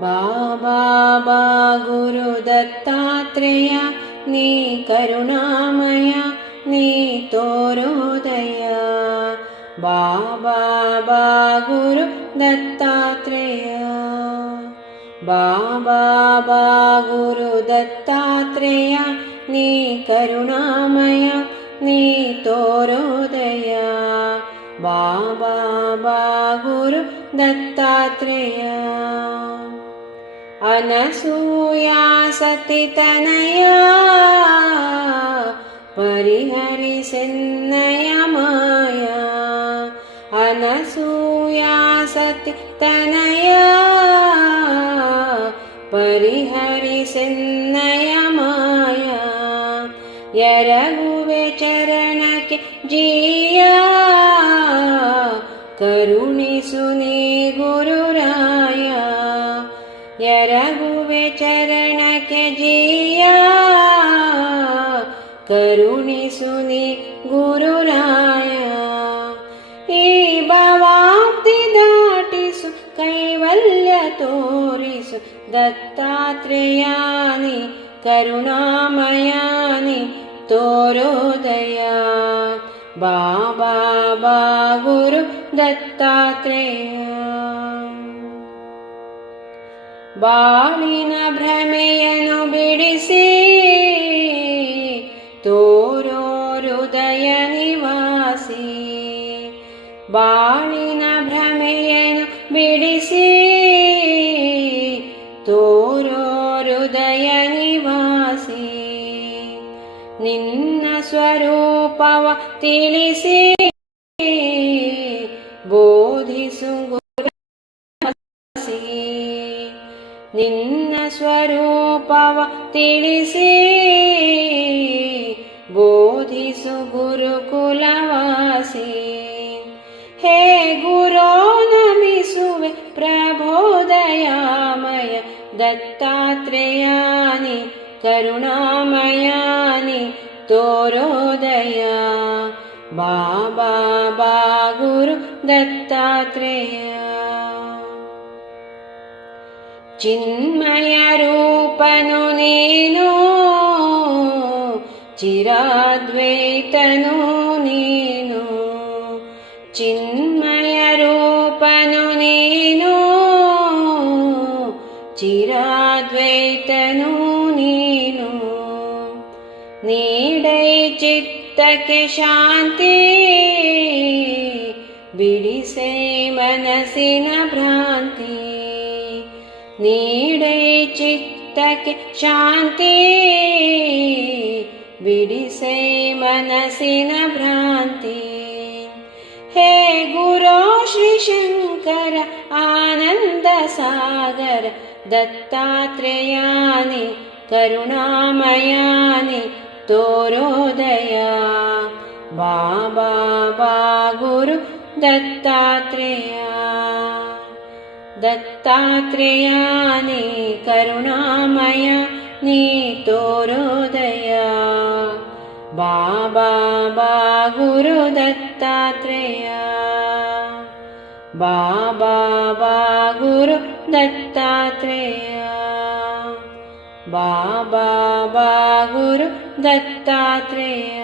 बाबा बा गुरु दत्तात्रेय नी करुणामय नी तोरोदय बाबा बा गुरु दत्तात्रेय बाबा बा गुरु दत्तात्रेय नी करुणामय नी तोरोदय बाबा बा गुरु दत्तात्रेय अनसूया सती तनया परिहरि सिन्नय माया अनसूया सती तनया परिहरि सिन्नय माया यरगुवे चरण के जिया करुणिसुनि गुरुराया यरगुवे चरण के जिया करुणिसुनि गुरुराया ई भवाब्दि दाटिसु कैवल्य तोरिसु दत्तात्रेयानि करुणामयानि तोरोदया बाबा बा गुरु दत्तात्रेय ಬಾಳಿನ ಭ್ರಮೆಯನ್ನು ಬಿಡಿಸಿ ತೋರೋ ಹೃದಯ ನಿವಾಸಿ ಬಾಳಿನ ಭ್ರಮೆಯನ್ನು ಬಿಡಿಸಿ ತೋರೋ ಹೃದಯ ನಿವಾಸಿ ನಿನ್ನ ಸ್ವರೂಪವ ತಿಳಿಸಿ ಬೋಧಿಸು ನಿನ್ನ ಸ್ವರೂಪವ ತಿಳಿಸಿ ಬೋಧಿಸು ಗುರುಕುಲವಾಸಿ ಹೇ ಗುರೋ ನಮಿಸುವೆ ಪ್ರಬೋದಯಾಮಯ ದತ್ತಾತ್ರೇಯಾನಿ ಕರುಣಾಮಯಾನಿ ತೋರೋದಯ ಬಾಬಾ ಬಾ ಗುರು ದತ್ತಾತ್ರೇಯ ಚಿನ್ಮಯ ರೂಪನು ನೀನು ಚಿರಾದ್ವೈತನು ನೀನು ಚಿನ್ಮಯ ರೂಪನು ನೀನು ಚಿರಾದ್ವೈತನು ನೀನು ನೀಡೈ ಚಿತ್ತಕ್ಕೆ ಶಾಂತಿ ಬಿಡಿಸೈ ಮನಸ್ಸಿನ ಭ್ರಾಂತಿ ನೀಡೈ ಚಿತ್ತಕ್ಕೆ ಶಾಂತಿ ಬಿಡಿಸೈ ಮನಸ್ಸಿನ ಭ್ರಾಂತಿ ಹೇ ಗುರೋ ಶ್ರೀ ಶಂಕರ ಆನಂದ ಸಾಗರ ದತ್ತಾತ್ರೇಯಾನಿ ಕರುಣಾಮಯಾನಿ ತೋರೋದಯ ಬಾಬಾ ಬಾ ಗುರು ದತ್ತಾತ್ರೇಯ दत्तात्रेयानि करुणामय नी तोरोदय बाबा बा गुरु दत्तात्रेय बाबा बा गुरु दत्तात्रेय बाबा बा गुरु दत्तात्रेय